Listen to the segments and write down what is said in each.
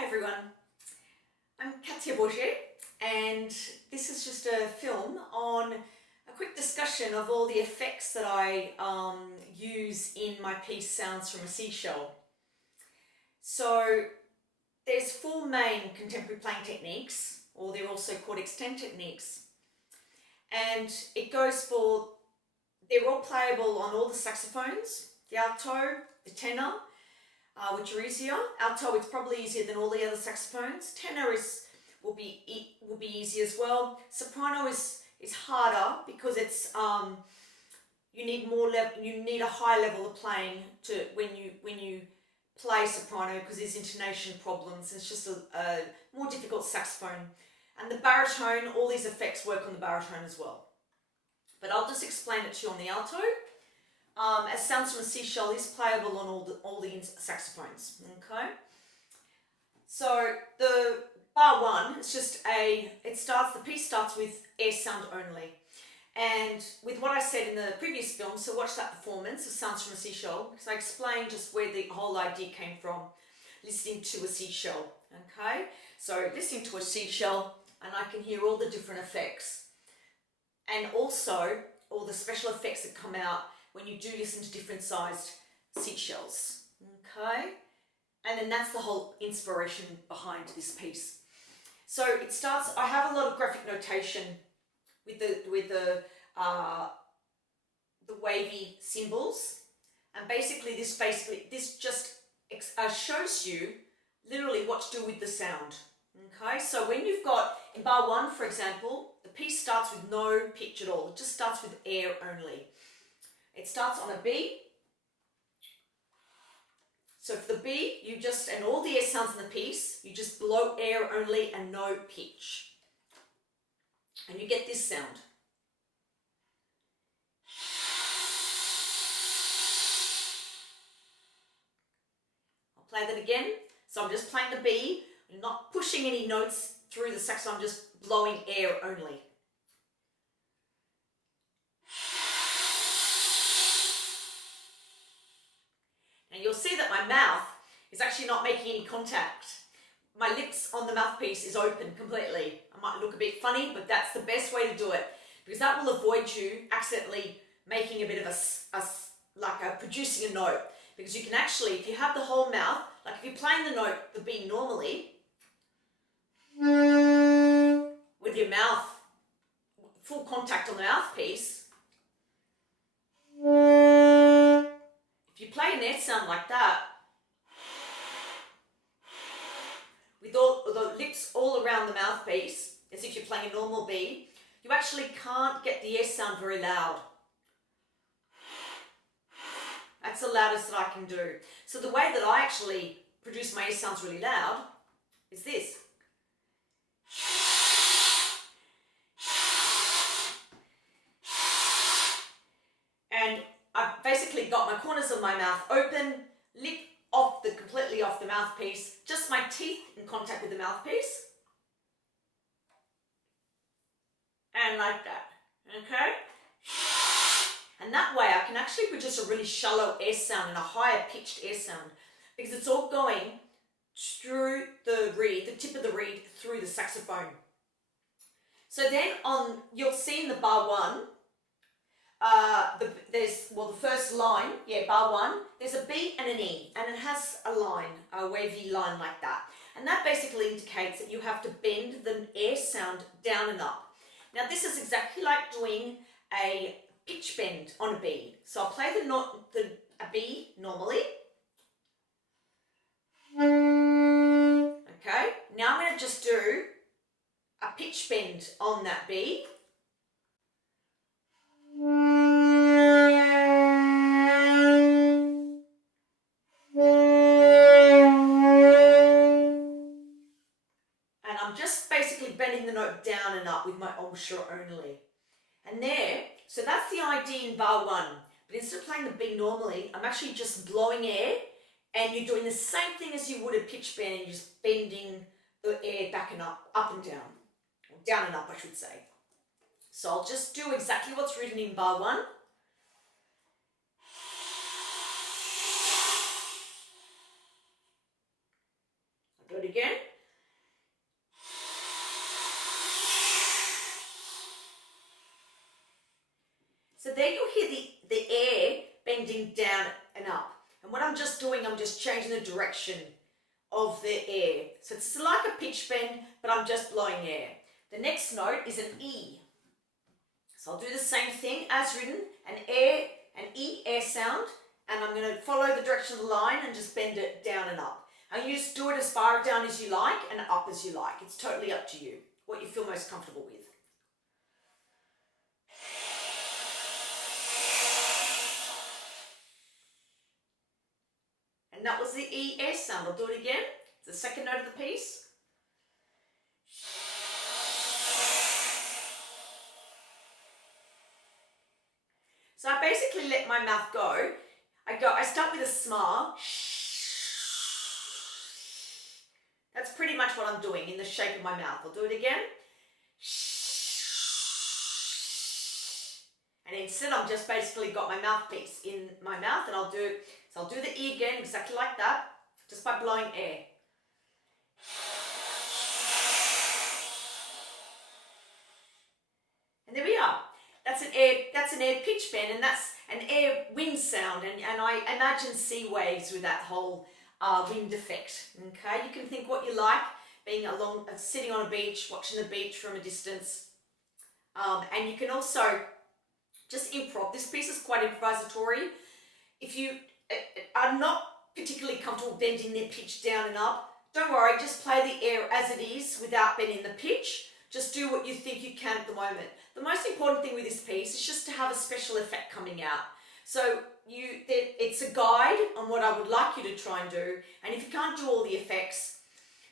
Hi everyone, I'm Katia Beaugeais and this is just a film on a quick discussion of all the effects that I use in my piece Sounds from a Seashell. So there's four main contemporary playing techniques, or they're also called extendedtechniques, and it goes for, they're all playable on all the saxophones, the alto, the tenor, which are easier. Alto is probably easier than all the other saxophones. Tenor will be easy as well. Soprano is harder because it's you need a high level of playing to when you play soprano, because there's intonation problems. It's just a more difficult saxophone. And the baritone, all these effects work on the baritone as well. But I'll just explain it to you on the alto. As Sounds from a Seashell is playable on all the saxophones. Okay. So the bar one, it's just the piece starts with air sound only. And with what I said in the previous film, so watch that performance of Sounds from a Seashell, because I explained just where the whole idea came from, listening to a seashell. Okay. So listening to a seashell, and I can hear all the different effects, and also all the special effects that come out when you do listen to different sized seashells. Okay, and then that's the whole inspiration behind this piece. So it starts, I have a lot of graphic notation with the wavy symbols, and this just shows you literally what to do with the sound. Okay, so when you've got, in bar one for example, the piece starts with no pitch at all, it just starts with air only. It starts on a B. So for the B, and all the air sounds in the piece, you just blow air only and no pitch. And you get this sound. I'll play that again. So I'm just playing the B, I'm not pushing any notes through the saxophone, I'm just blowing air only. And you'll see that my mouth is actually not making any contact. My lips on the mouthpiece is open completely. I might look a bit funny, but that's the best way to do it, because that will avoid you accidentally making a bit of producing a note. Because you can actually, if you have the whole mouth, like if you're playing the note, the B normally, with your mouth, full contact on the mouthpiece, if you play an air sound like that, with all the lips all around the mouthpiece, as if you're playing a normal B, you actually can't get the air sound very loud. That's the loudest that I can do. So the way that I actually produce my air sounds really loud is this. And I've basically got my corners of my mouth open, lip completely off the mouthpiece, just my teeth in contact with the mouthpiece. And like that, okay? And that way I can actually produce a really shallow air sound and a higher pitched air sound, because it's all going through the reed, the tip of the reed, through the saxophone. So then you'll see in the bar one, the first line, bar one, there's a B and an E, and it has a line, a wavy line like that. And that basically indicates that you have to bend the air sound down and up. Now this is exactly like doing a pitch bend on a B. So I'll play a B normally. Okay, now I'm going to just do a pitch bend on that B. And I'm just basically bending the note down and up with my embouchure only. And so that's the idea in bar one. But instead of playing the B normally, I'm actually just blowing air, and you're doing the same thing as you would a pitch bend, and you're just bending the air back and up and down. Or down and up, I should say. So I'll just do exactly what's written in bar one. I'll do it again. So there you'll hear the air bending down and up. And what I'm just doing, I'm just changing the direction of the air. So it's like a pitch bend, but I'm just blowing air. The next note is an E. So I'll do the same thing as written, an E, air sound, and I'm going to follow the direction of the line and just bend it down and up. And you just do it as far down as you like and up as you like. It's totally up to you, what you feel most comfortable with. And that was the E air sound. I'll do it again. It's the second note of the piece. So I basically let my mouth go. I start with a smile. That's pretty much what I'm doing in the shape of my mouth. I'll do it again. And instead I'm just basically got my mouthpiece in my mouth, and I'll do the E again exactly like that, just by blowing air. And there we are. That's an air pitch bend, and that's an air wind sound, and I imagine sea waves with that whole wind effect. Okay, you can think what you like, being sitting on a beach, watching the beach from a distance, and you can also just improv. This piece is quite improvisatory. If you are not particularly comfortable bending their pitch down and up, don't worry, just play the air as it is without bending the pitch. Just do what you think you can at the moment. The most important thing with this piece is just to have a special effect coming out. So it's a guide on what I would like you to try and do. And if you can't do all the effects,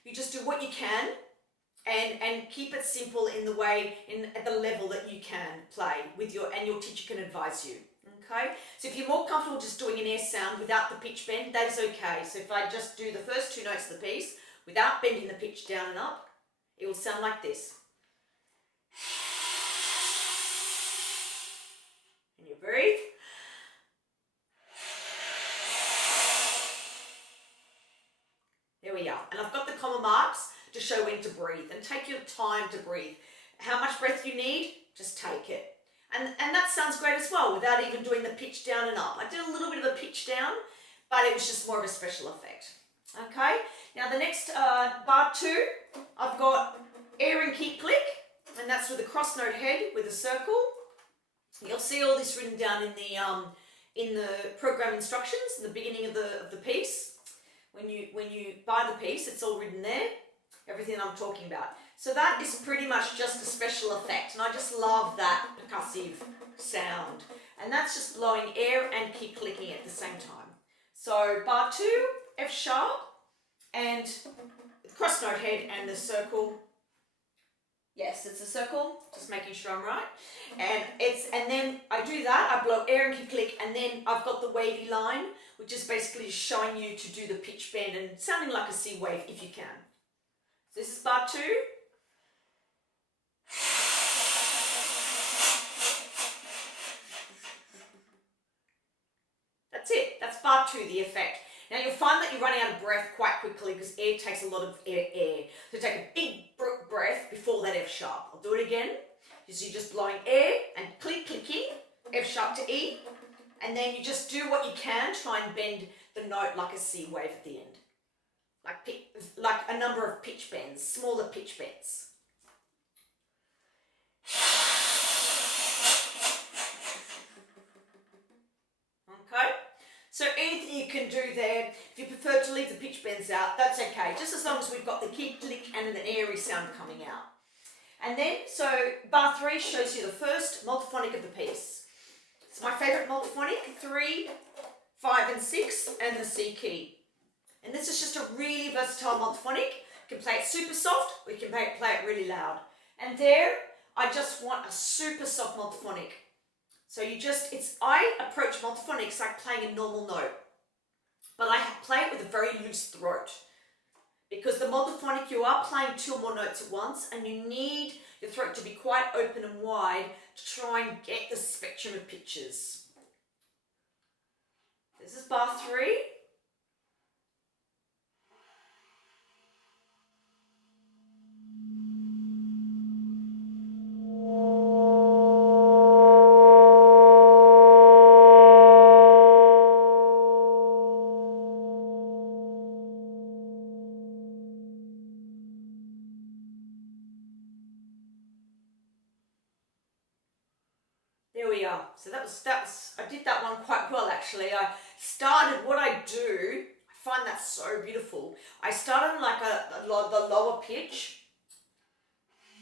you just do what you can and keep it simple in the way, at the level that you can play with your teacher can advise you. Okay? So if you're more comfortable just doing an air sound without the pitch bend, that is okay. So if I just do the first two notes of the piece without bending the pitch down and up, it will sound like this. And you breathe. There we are. And I've got the comma marks to show when to breathe, and take your time to breathe. How much breath you need, just take it. And that sounds great as well without even doing the pitch down and up. I did a little bit of a pitch down, but it was just more of a special effect. Okay, now the next bar 2, I've got air and keep click, and that's with a cross note head with a circle. You'll see all this written down in the program instructions in the beginning of the piece. When you buy the piece, it's all written there, everything I'm talking about. So that is pretty much just a special effect, and I just love that percussive sound. And that's just blowing air and keep clicking at the same time. So bar 2, F sharp, and the cross note head and the circle. Yes, it's a circle, just making sure I'm right. And then I do that, I blow air and keep click, and then I've got the wavy line, which is basically showing you to do the pitch bend and sounding like a sea wave if you can. So this is bar 2. That's it, that's bar 2, the effect. Now you'll find that you're running out of breath quite quickly because air takes a lot of air. So take a big breath before that F sharp. I'll do it again. So you're just blowing air and clicking, F sharp to E. And then you just do what you can, try and bend the note like a sea wave at the end. Like a number of pitch bends, smaller pitch bends. Okay? So anything you can do there, if you prefer to leave the pitch bends out, that's okay. Just as long as we've got the keep click and an airy sound coming out. And then, so bar 3 shows you the first multiphonic of the piece. It's my favourite multiphonic, 3, 5 and 6, and the C key. And this is just a really versatile multiphonic. You can play it super soft, or you can play it really loud. And there, I just want a super soft multiphonic. So I approach multiphonics like playing a normal note, but I play it with a very loose throat. Because the multiphonic, you are playing 2 or more notes at once, and you need your throat to be quite open and wide to try and get the spectrum of pitches. This is bar 3. There we are. So that was, I did that one quite well actually. I started, what I do, I find that so beautiful. I start on like the lower pitch.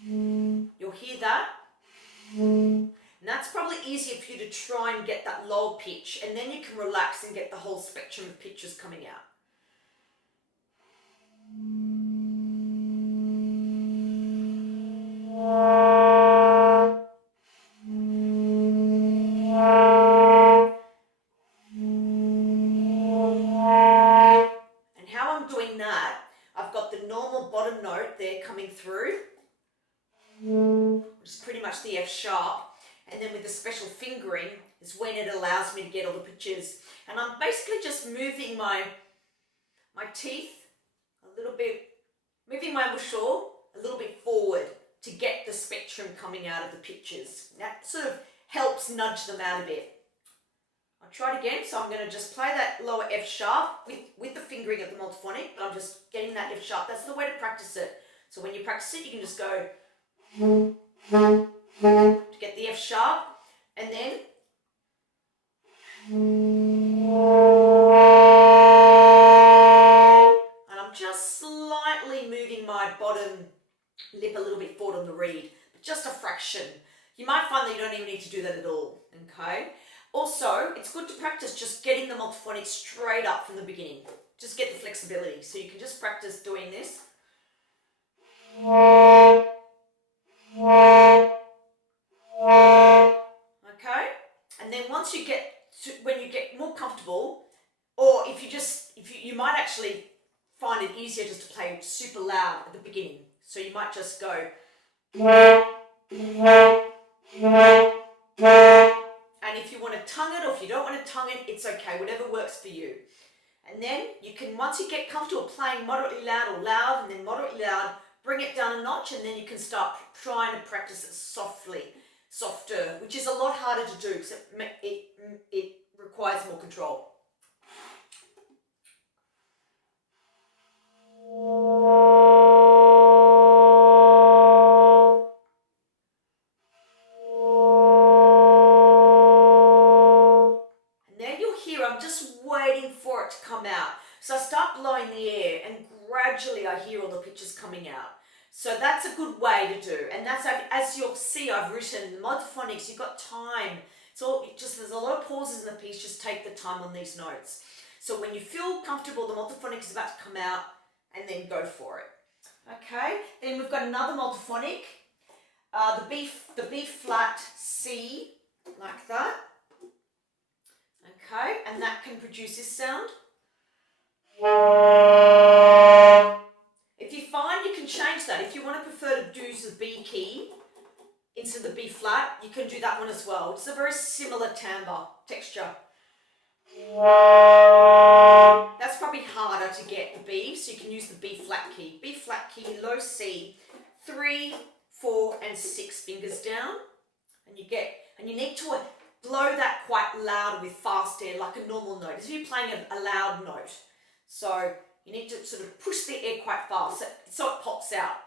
You'll hear that. And that's probably easier for you to try and get that lower pitch, and then you can relax and get the whole spectrum of pitches coming out. And how I'm doing that, I've got the normal bottom note there coming through, which is pretty much the F sharp, and then with the special fingering is when it allows me to get all the pitches. And I'm basically just moving my teeth a little bit, moving my embouchure a little bit forward to get the spectrum coming out of the pitches. That sort of helps nudge them out a bit. I'll try it again, so I'm going to just play that lower F sharp with the fingering of the multiphonic, but I'm just getting that F sharp. That's the way to practice it. So when you practice it, you can just go to get the F sharp, and then and I'm just slightly moving my bottom lip a little bit forward on the reed, but just a fraction. You might find that you don't even need to do that at all, okay? Also, it's good to practice just getting the multiphonic straight up from the beginning. Just get the flexibility, so you can just practice doing this. Okay, and then once you get to, when you get more comfortable, or if you might actually find it easier just to play super loud at the beginning. So you might just go, and if you want to tongue it or if you don't want to tongue it, it's okay, whatever works for you. And then you can, once you get comfortable playing moderately loud or loud and then moderately loud, bring it down a notch, and then you can start trying to practice it softer, which is a lot harder to do because it requires more control. And there you'll hear, I'm just waiting for it to come out. So I start blowing the air and gradually I hear all the pitches coming out. So that's a good way to do, and that's, as you'll see, I've written the multiphonics, you've got time. So there's a lot of pauses in the piece, just take the time on these notes. So when you feel comfortable, the multiphonic is about to come out, and then go for it. Okay, then we've got another multiphonic, the B flat C, like that. Okay, and that can produce this sound. If you find you can change that, if you want to prefer to do the B key instead of the B flat, you can do that one as well. It's a very similar timbre texture. That's probably harder to get the B, so you can use the B flat key. B flat key, low C, 3, 4 and 6 fingers down, and you need to blow that quite loud with fast air like a normal note, as if you're playing a loud note. So you need to sort of push the air quite fast so it pops out.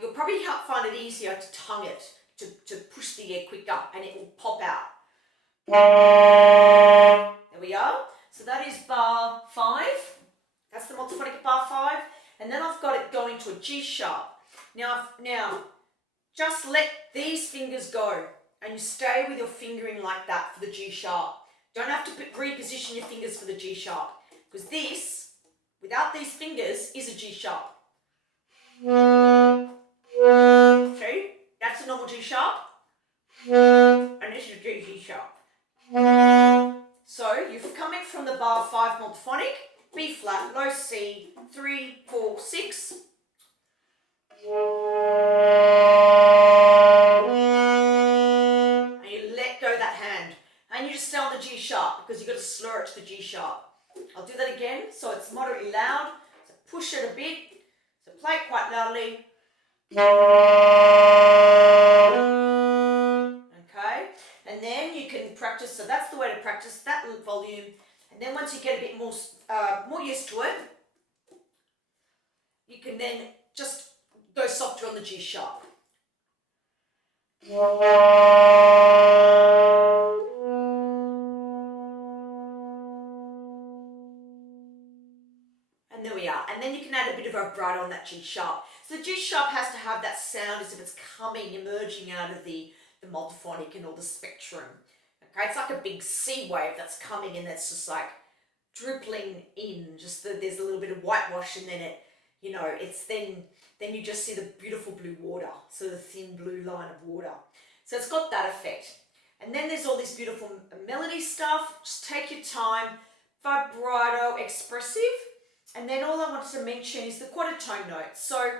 You'll probably find it easier to tongue it, to push the air quicker, and it will pop out. There we are. So that is bar 5. That's the multiphonic bar 5. And then I've got it going to a G sharp. Now, just let these fingers go, and you stay with your fingering like that for the G sharp. Don't have to reposition your fingers for the G sharp, because this, without these fingers, is a G sharp. Okay, that's a normal G sharp, and this is a G sharp. So you're coming from the bar 5 multiphonic, B flat, low C, 3, 4, 6. And you let go that hand. And you just stay on the G sharp because you've got to slur it to the G sharp. I'll do that again, so it's moderately loud. So push it a bit. So play it quite loudly. Okay, and then you can practice. So that's the way to practice that volume. And then once you get a bit more used to it, you can then just go softer on the G sharp. And there we are. And then you can add a bit of vibrato on that G sharp. So the G sharp has to have that sound as if it's coming, emerging out of the multiphonic and all the spectrum. Okay, it's like a big sea wave that's coming and that's just like dribbling in. Just there's a little bit of whitewash, and then it's then you just see the beautiful blue water, so the thin blue line of water. So it's got that effect. And then there's all this beautiful melody stuff. Just take your time, vibrato, expressive. And then all I wanted to mention is the quarter tone note. So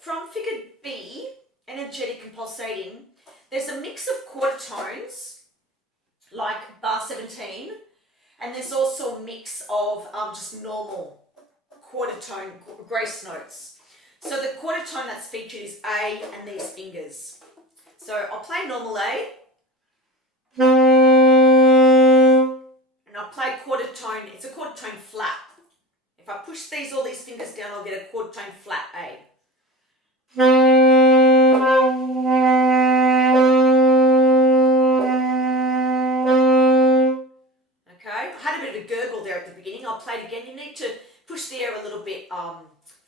from figure B, energetic and pulsating, there's a mix of quarter tones, like bar 17, and there's also a mix of just normal quarter tone grace notes. So the quarter tone that's featured is A and these fingers. So I'll play normal A, and I'll play quarter tone, it's a quarter tone flat. If I push all these fingers down, I'll get a quarter tone flat A. Okay, I had a bit of a gurgle there at the beginning. I'll play it again. You need to push the air a little bit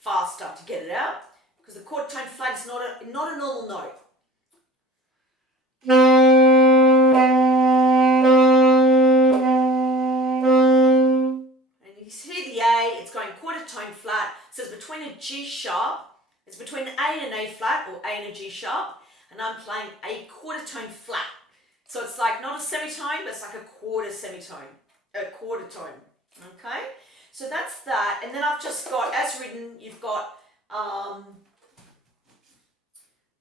faster to get it out, because the quarter tone flat is not a normal note. And you see the A, it's going quarter tone flat, so it's between a G sharp, it's between an A and an A flat, or A and a G sharp, and I'm playing a quarter tone flat. So it's like not a semitone, but it's like a quarter semitone, a quarter tone, okay? So that's that, and then I've just got, as written, you've got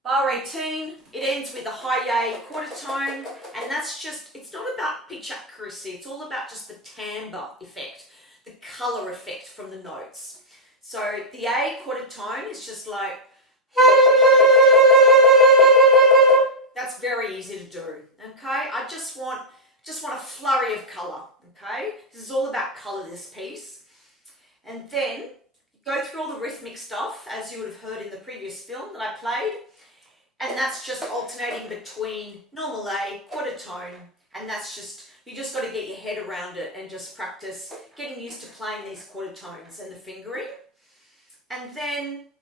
bar 18, it ends with a high A quarter tone, and that's just, it's not about pitch accuracy, it's all about just the timbre effect, the colour effect from the notes. So the A quarter tone is just like, that's very easy to do, okay? I just want a flurry of colour, okay? This is all about colour, this piece. And then go through all the rhythmic stuff, as you would have heard in the previous film that I played. And that's just alternating between normal A, quarter tone, and that's just, you just got to get your head around it and just practice getting used to playing these quarter tones and the fingering. And then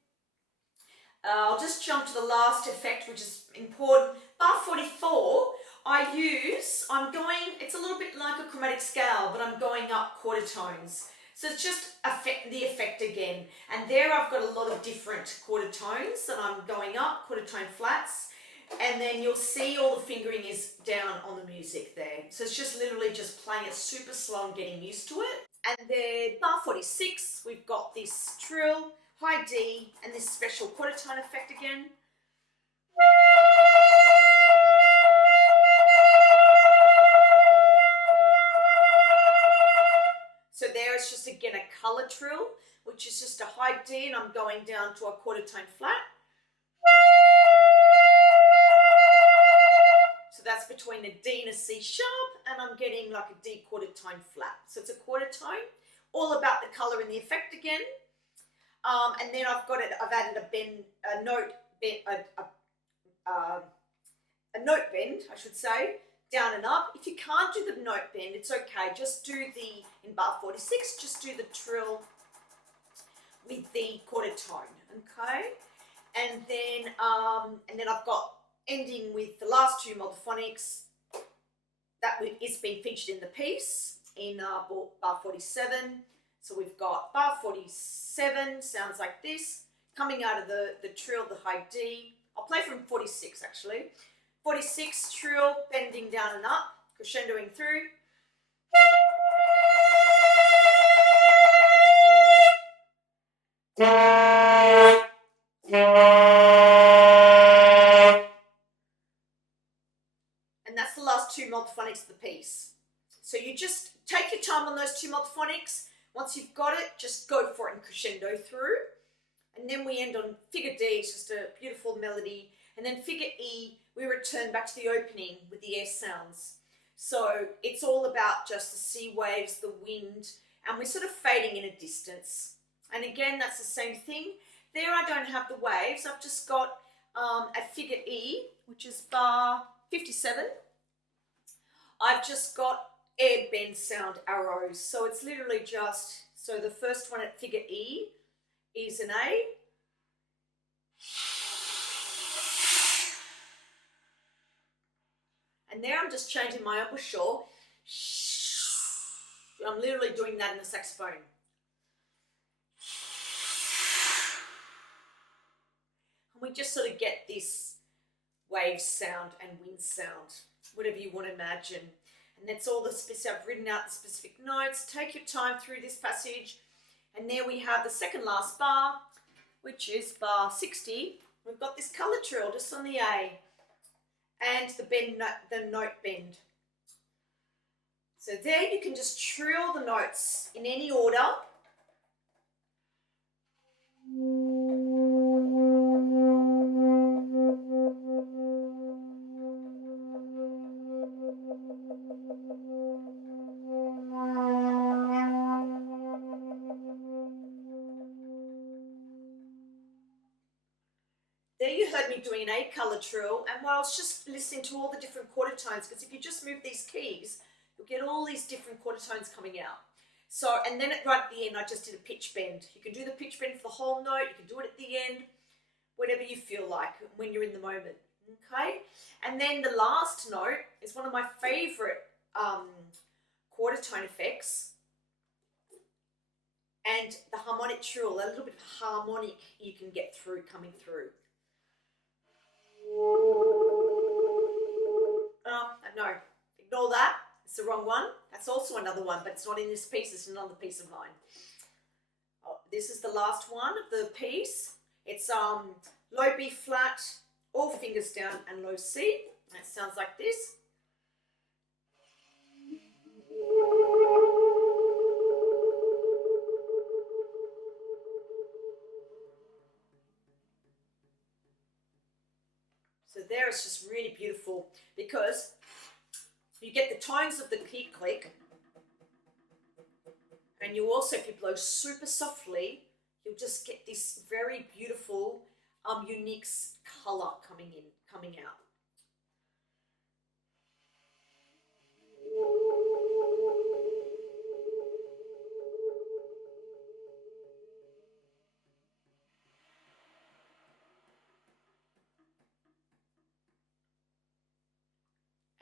I'll just jump to the last effect, which is important. Bar 44, I'm going, it's a little bit like a chromatic scale, but I'm going up quarter tones. So it's just the effect again. And there I've got a lot of different quarter tones that I'm going up, quarter tone flats. And then you'll see all the fingering is down on the music there. So it's just literally just playing it super slow and getting used to it. And then bar 46, we've got this trill, high D, and this special quarter tone effect again. So there it's just again a colour trill, which is just a high D, and I'm going down to a quarter tone flat. So that's between a D and a C sharp, and I'm getting like a D quarter tone flat. So it's a quarter tone, all about the colour and the effect again. And then I've added a note bend, I should say, down and up. If you can't do the note bend, it's okay. Just do in bar 46, just do the trill with the quarter tone, okay? And then I've got ending with the last two multiphonics that is being featured in the piece in bar 47. So we've got bar 47, sounds like this, coming out of the trill, the high D. I'll play from 46 actually. 46, trill, bending down and up, crescendoing through. And that's the last two multiphonics of the piece. So you just take your time on those two multiphonics. Once you've got it, just go for it and crescendo through. And then we end on figure D, it's just a beautiful melody. And then figure E, we return back to the opening with the air sounds. So it's all about just the sea waves, the wind, and we're sort of fading in a distance. And again, that's the same thing. There I don't have the waves, I've just got at figure E, which is bar 57, I've just got air bend sound arrows. So it's literally just, so the first one at figure E is an A. And there I'm just changing my embouchure. I'm literally doing that in the saxophone. And we just sort of get this wave sound and wind sound, whatever you want to imagine. And that's all the specific, I've written out the specific notes. Take your time through this passage. And there we have the second last bar, which is bar 60. We've got this color trill just on the A and the note bend. So there you can just trill the notes in any order. There you heard me doing an A color trill, and while I was just listening to all the different quarter tones, because if you just move these keys, you'll get all these different quarter tones coming out. So, and then right at the end, I just did a pitch bend. You can do the pitch bend for the whole note, you can do it at the end, whatever you feel like when you're in the moment, okay? And then the last note is one of my favorite quarter tone effects, and the harmonic trill, a little bit of harmonic you can get through, coming through. No, ignore that. It's the wrong one. That's also another one, but it's not in this piece. It's another piece of mine. Oh, this is the last one of the piece. It's low B flat, all fingers down, and low C. And it sounds like this. So there it's just really beautiful because you get the tones of the key click, and you also, if you blow super softly, you'll just get this very beautiful, unique color coming out.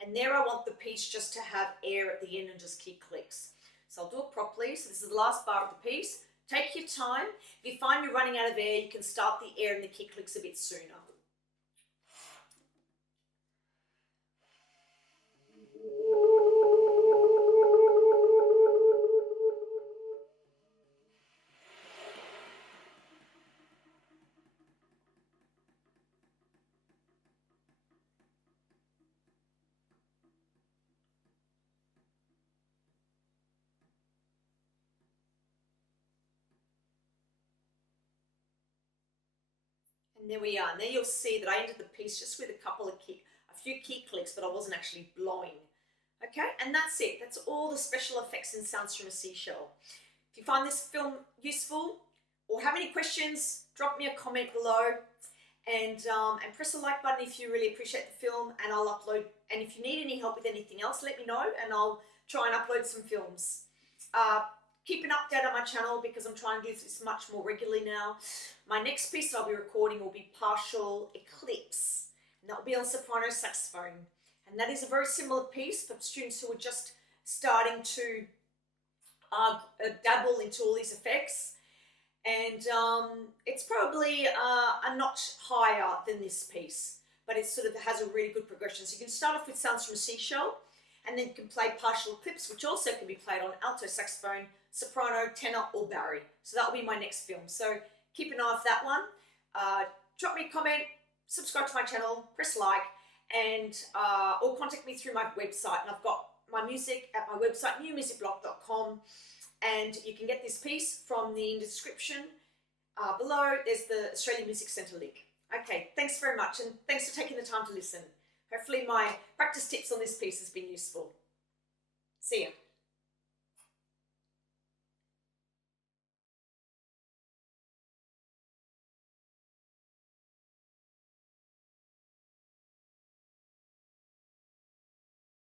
And there I want the piece just to have air at the end and just key clicks. So I'll do it properly. So this is the last bar of the piece. Take your time. If you find you're running out of air, you can start the air and the key clicks a bit sooner. And there we are. And there you'll see that I ended the piece just with a few key clicks, but I wasn't actually blowing. Okay, and that's it. That's all the special effects and sounds from a Seashell. If you find this film useful or have any questions, drop me a comment below, and press the like button if you really appreciate the film, and I'll upload. And if you need any help with anything else, let me know, and I'll try and upload some films. Keep an update on my channel because I'm trying to do this much more regularly now. My next piece I'll be recording will be Partial Eclipse, and that will be on soprano saxophone. And that is a very similar piece for students who are just starting to dabble into all these effects. And it's probably a notch higher than this piece, but it sort of has a really good progression. So you can start off with sounds from a Seashell, and then you can play Partial Eclipse, which also can be played on alto saxophone, soprano, tenor, or bari. So that will be my next film. So keep an eye for that one. Drop me a comment, subscribe to my channel, press like, and or contact me through my website. And I've got my music at my website, newmusicblog.com, and you can get this piece from the description below. There's the Australian Music Centre link. Okay, thanks very much, and thanks for taking the time to listen. Hopefully my practice tips on this piece has been useful. See ya.